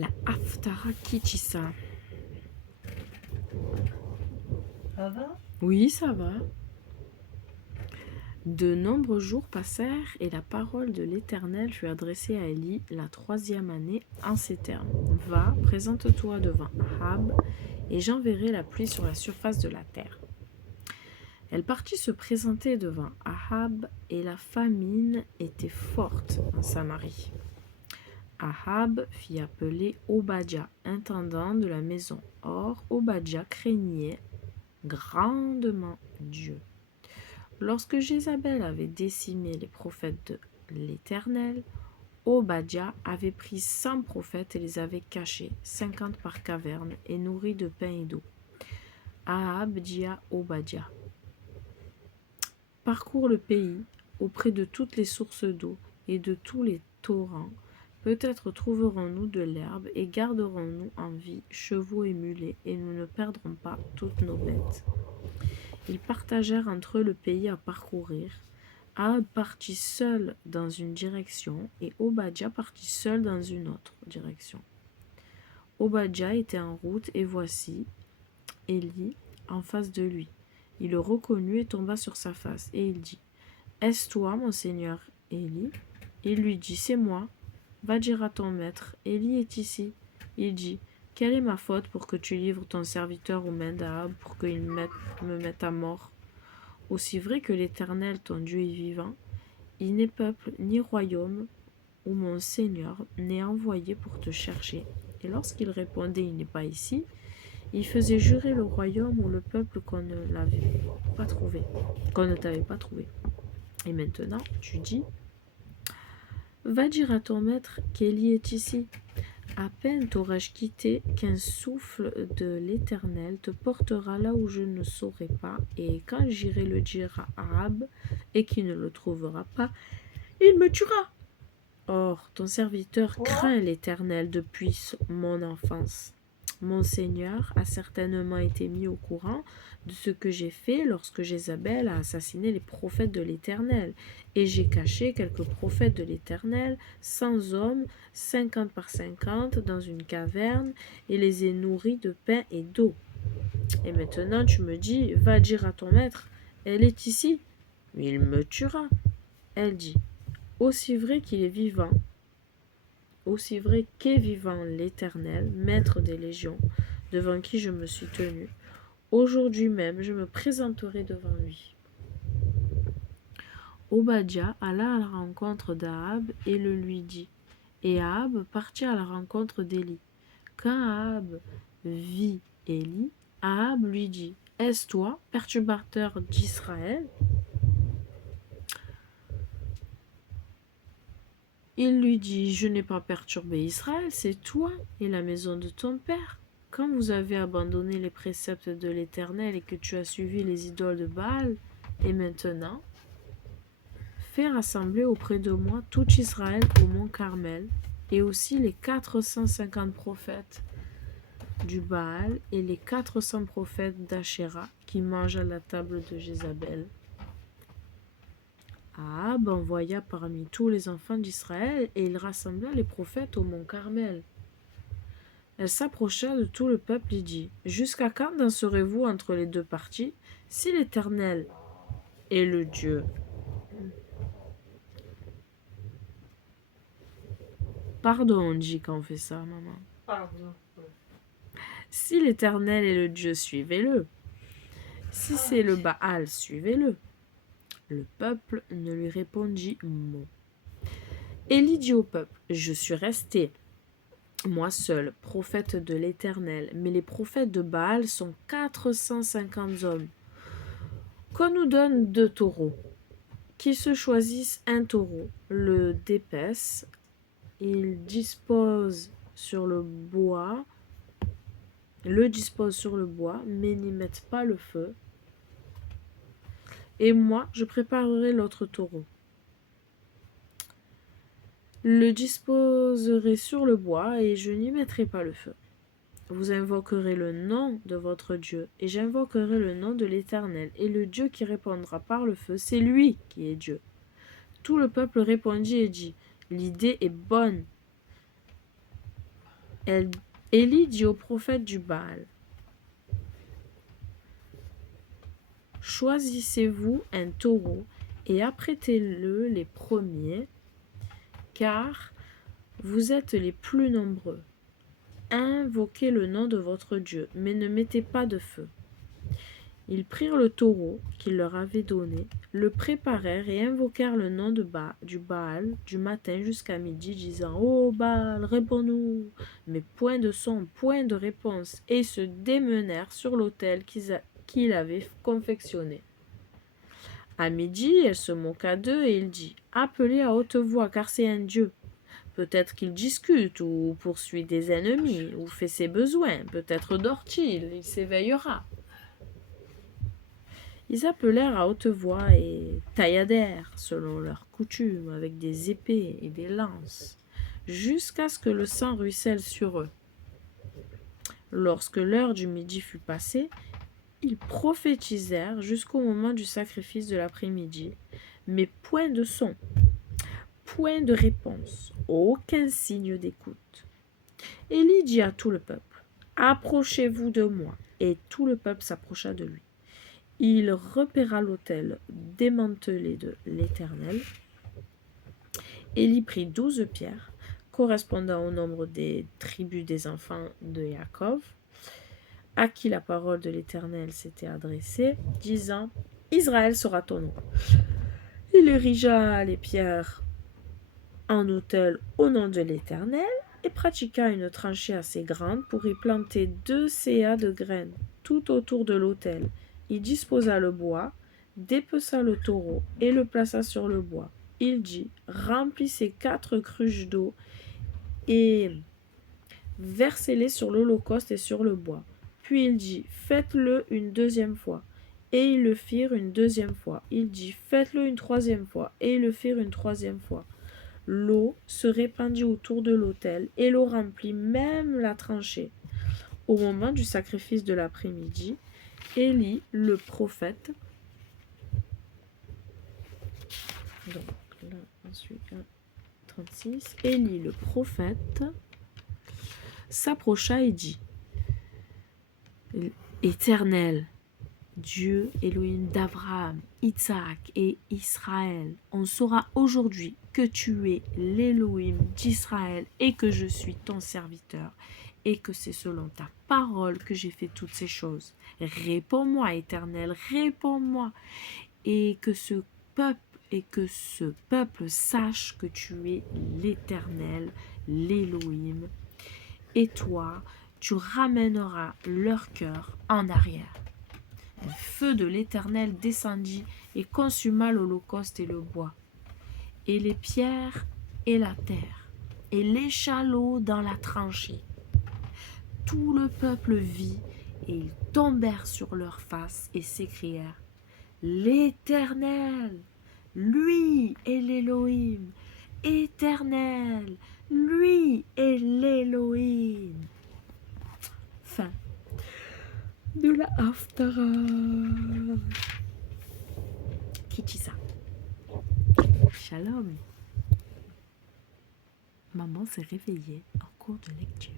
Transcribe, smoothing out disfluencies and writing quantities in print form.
La Haftara Kitissa. Ça va? Oui, ça va. De nombreux jours passèrent et la parole de l'Éternel fut adressée à Élie la 3e année en ces termes. Va, présente-toi devant Ahab, et j'enverrai la pluie sur la surface de la terre. Elle partit se présenter devant Ahab, et la famine était forte en Samarie. Ahab fit appeler Obadja, intendant de la maison. Or, Obadja craignait grandement Dieu. Lorsque Jézabel avait décimé les prophètes de l'Éternel, Obadja avait pris 100 prophètes et les avait cachés, 50 par caverne, et nourris de pain et d'eau. Ahab dit à Obadja: Parcours le pays, auprès de toutes les sources d'eau et de tous les torrents. Peut-être trouverons-nous de l'herbe et garderons-nous en vie chevaux et mulets, et nous ne perdrons pas toutes nos bêtes. Ils partagèrent entre eux le pays à parcourir. Ahab partit seul dans une direction et Obadja partit seul dans une autre direction. Obadja était en route et voici Élie en face de lui. Il le reconnut et tomba sur sa face et il dit: Est-ce toi, mon seigneur Élie? Il lui dit: C'est moi. Va dire à ton maître: Élie est ici. Il dit: Quelle est ma faute pour que tu livres ton serviteur aux mains d'Ahab pour qu'il me mette à mort? Aussi vrai que l'Éternel, ton Dieu, est vivant, il n'est peuple ni royaume où mon Seigneur n'est envoyé pour te chercher. Et lorsqu'il répondait: Il n'est pas ici, il faisait jurer le royaume ou le peuple qu'on ne l'avait pas trouvé, qu'on ne t'avait pas trouvé. Et maintenant, tu dis: Va dire à ton maître qu'Élie est ici. À peine t'aurais-je quitté qu'un souffle de l'Éternel te portera là où je ne saurai pas, et quand j'irai le dire à Ahab et qu'il ne le trouvera pas, il me tuera. Or, ton serviteur craint l'Éternel depuis mon enfance. Mon Seigneur a certainement été mis au courant de ce que j'ai fait lorsque Jézabel a assassiné les prophètes de l'Éternel. Et j'ai caché quelques prophètes de l'Éternel, 100 hommes, 50 par 50, dans une caverne, et les ai nourris de pain et d'eau. Et maintenant tu me dis: Va dire à ton maître, elle est ici. Il me tuera. Elle dit: Aussi vrai qu'il est vivant, aussi vrai qu'est vivant l'Éternel, maître des légions, devant qui je me suis tenu, aujourd'hui même je me présenterai devant lui. Obadja alla à la rencontre d'Ahab et le lui dit. Et Ahab partit à la rencontre d'Élie. Quand Ahab vit Élie, Ahab lui dit: Est-ce toi, perturbateur d'Israël? Il lui dit: Je n'ai pas perturbé Israël, c'est toi et la maison de ton père. Quand vous avez abandonné les préceptes de l'Éternel et que tu as suivi les idoles de Baal, et maintenant, fais rassembler auprès de moi tout Israël au mont Carmel, et aussi les 450 prophètes du Baal et les 400 prophètes d'Achéra qui mangent à la table de Jézabel. Ahab envoya parmi tous les enfants d'Israël, et il rassembla les prophètes au mont Carmel. Elle s'approcha de tout le peuple et dit: Jusqu'à quand danserez-vous entre les deux parties? Si l'Éternel est le Dieu, pardon, on dit quand on fait ça, maman. Pardon. Si l'Éternel est le Dieu, suivez-le. Si c'est le Baal, suivez-le. Le peuple ne lui répondit mot. Élie dit au peuple: Je suis resté, moi seul, prophète de l'Éternel, mais les prophètes de Baal sont 450 hommes. Qu'on nous donne 2 taureaux, qu'ils se choisissent un taureau, le dépècent, ils disposent sur le bois, mais n'y mettent pas le feu. Et moi, je préparerai l'autre taureau. Le disposerai sur le bois et je n'y mettrai pas le feu. Vous invoquerez le nom de votre Dieu, et j'invoquerai le nom de l'Éternel, et le Dieu qui répondra par le feu, c'est lui qui est Dieu. Tout le peuple répondit et dit: L'idée est bonne. Élie dit au prophète du Baal, choisissez-vous un taureau et apprêtez-le les premiers, car vous êtes les plus nombreux. Invoquez le nom de votre Dieu, mais ne mettez pas de feu. Ils prirent le taureau qu'il leur avait donné, le préparèrent et invoquèrent le nom du Baal du matin jusqu'à midi, disant « Ô Baal, réponds-nous !» Mais point de son, point de réponse, et se démenèrent sur l'autel qu'il avait confectionné. À midi, elle se moqua d'eux et il dit « Appelez à haute voix, car c'est un Dieu. Peut-être qu'il discute, ou poursuit des ennemis, ou fait ses besoins. Peut-être dort-il, il s'éveillera. » Ils appelèrent à haute voix et tailladèrent, selon leur coutume, avec des épées et des lances, jusqu'à ce que le sang ruisselle sur eux. Lorsque l'heure du midi fut passée, ils prophétisèrent jusqu'au moment du sacrifice de l'après-midi, mais point de son, point de réponse, aucun signe d'écoute. Élie dit à tout le peuple, « Approchez-vous de moi. » Et tout le peuple s'approcha de lui. Il repéra l'autel démantelé de l'Éternel. Élie prit 12 pierres, correspondant au nombre des tribus des enfants de Jacob, à qui la parole de l'Éternel s'était adressée, disant « Israël sera ton nom. » Il érigea les pierres en autel au nom de l'Éternel et pratiqua une tranchée assez grande pour y planter 2 séas de graines tout autour de l'autel. Il disposa le bois, dépeça le taureau et le plaça sur le bois. Il dit, remplissez 4 cruches d'eau et versez-les sur l'holocauste et sur le bois. Puis il dit, faites-le une 2e fois. Et ils le firent une 2e fois. Il dit, faites-le une 3e fois. Et ils le firent une 3e fois. L'eau se répandit autour de l'autel et l'eau remplit même la tranchée. Au moment du sacrifice de l'après-midi, Élie, le prophète, donc là, ensuite, 36, Élie, le prophète, s'approcha et dit, Éternel, Dieu Elohim d'Abraham, Isaac et Israël, on saura aujourd'hui que tu es l'Elohim d'Israël et que je suis ton serviteur et que c'est selon ta parole que j'ai fait toutes ces choses. Réponds-moi, Éternel, réponds-moi, et que ce peuple sache que tu es l'Éternel, l'Elohim, et toi, tu ramèneras leur cœur en arrière. Le feu de l'Éternel descendit et consuma l'holocauste et le bois, et les pierres et la terre, et l'échalot dans la tranchée. Tout le peuple vit, et ils tombèrent sur leurs faces et s'écrièrent, « L'Éternel, lui est l'Élohim, Éternel, lui est l'Élohim. » Fin de la Haftara. Qui dit ça? Shalom. Maman s'est réveillée en cours de lecture.